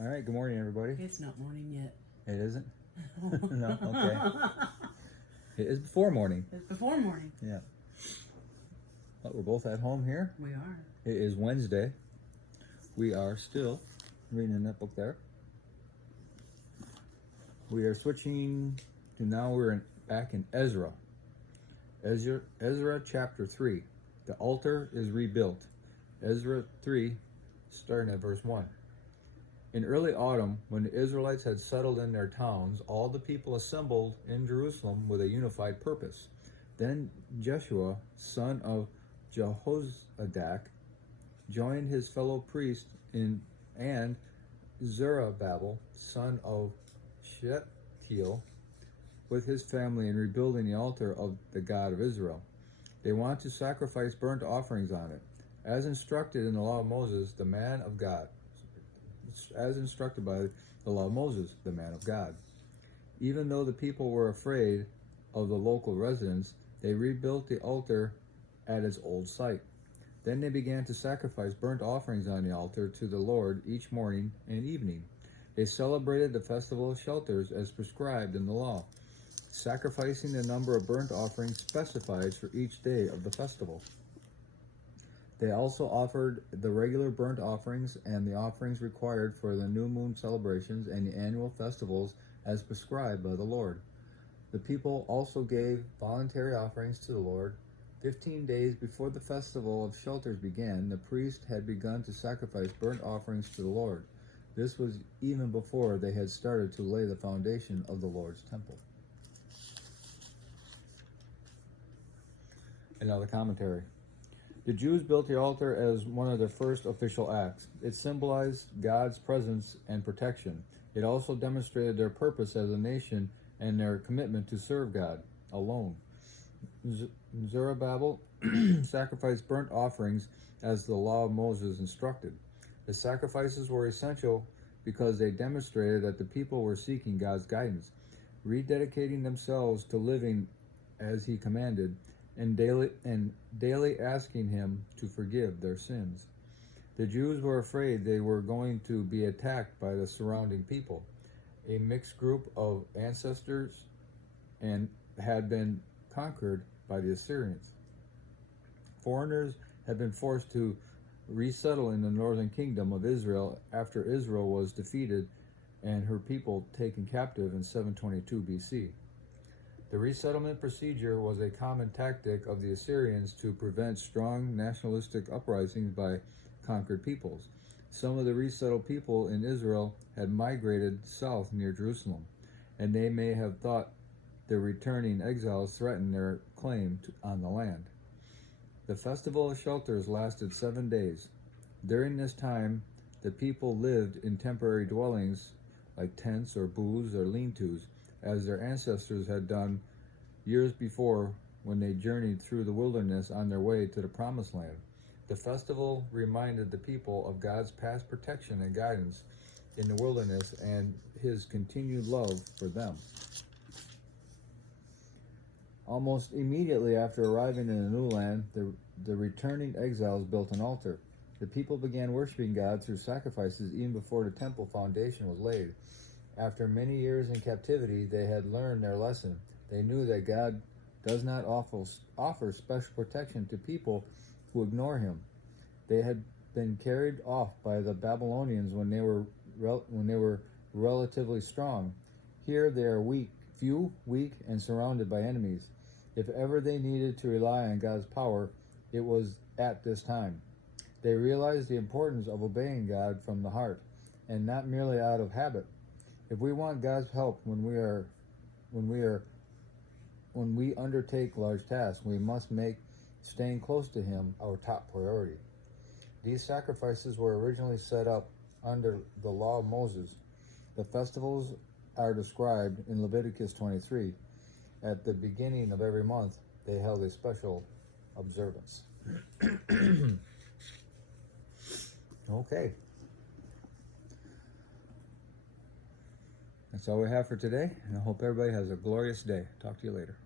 All right, good morning, everybody. It's not morning yet. It isn't? No? Okay. It is before morning. It's before morning. Yeah. But we're both at home here. We are. It is Wednesday. We are still reading in that book there. We are switching to now we're back in Ezra. Ezra chapter 3. The altar is rebuilt. Ezra 3, starting at verse 1. In early autumn, when the Israelites had settled in their towns, all the people assembled in Jerusalem with a unified purpose. Then Jeshua, son of Jehozadak, joined his fellow priests and Zerubbabel, son of Shealtiel, with his family in rebuilding the altar of the God of Israel. They wanted to sacrifice burnt offerings on it, as instructed in the law of Moses, the man of God. As instructed by the law of Moses, the man of God. Even though the people were afraid of the local residents, they rebuilt the altar at its old site. Then they began to sacrifice burnt offerings on the altar to the Lord each morning and evening. They celebrated the festival of shelters as prescribed in the law, sacrificing the number of burnt offerings specified for each day of the festival. They also offered the regular burnt offerings and the offerings required for the new moon celebrations and the annual festivals as prescribed by the Lord. The people also gave voluntary offerings to the Lord. 15 days before the festival of shelters began, the priest had begun to sacrifice burnt offerings to the Lord. This was even before they had started to lay the foundation of the Lord's temple. Another commentary. The Jews built the altar as one of their first official acts. It symbolized God's presence and protection. It also demonstrated their purpose as a nation and their commitment to serve God alone. Zerubbabel sacrificed burnt offerings as the law of Moses instructed. The sacrifices were essential because they demonstrated that the people were seeking God's guidance, rededicating themselves to living as He commanded, and daily asking Him to forgive their sins. The Jews were afraid they were going to be attacked by the surrounding people, a mixed group of ancestors, and had been conquered by the Assyrians. Foreigners had been forced to resettle in the northern kingdom of Israel after Israel was defeated and her people taken captive in 722 BC. The resettlement procedure was a common tactic of the Assyrians to prevent strong nationalistic uprisings by conquered peoples. Some of the resettled people in Israel had migrated south near Jerusalem, and they may have thought the returning exiles threatened their claim on the land. The Festival of Shelters lasted 7 days. During this time, the people lived in temporary dwellings like tents or booths or lean-tos, as their ancestors had done years before when they journeyed through the wilderness on their way to the Promised Land. The festival reminded the people of God's past protection and guidance in the wilderness and His continued love for them. Almost immediately after arriving in the new land, the returning exiles built an altar. The people began worshiping God through sacrifices even before the temple foundation was laid. After many years in captivity, they had learned their lesson. They knew that God does not offer special protection to people who ignore Him. They had been carried off by the Babylonians when they were relatively strong. Here they are few, weak, and surrounded by enemies. If ever they needed to rely on God's power, it was at this time. They realized the importance of obeying God from the heart, and not merely out of habit. If we want God's help when we undertake large tasks, we must make staying close to Him our top priority. These sacrifices were originally set up under the law of Moses. The festivals are described in Leviticus 23. At the beginning of every month, they held a special observance. Okay. That's all we have for today, and I hope everybody has a glorious day. Talk to you later.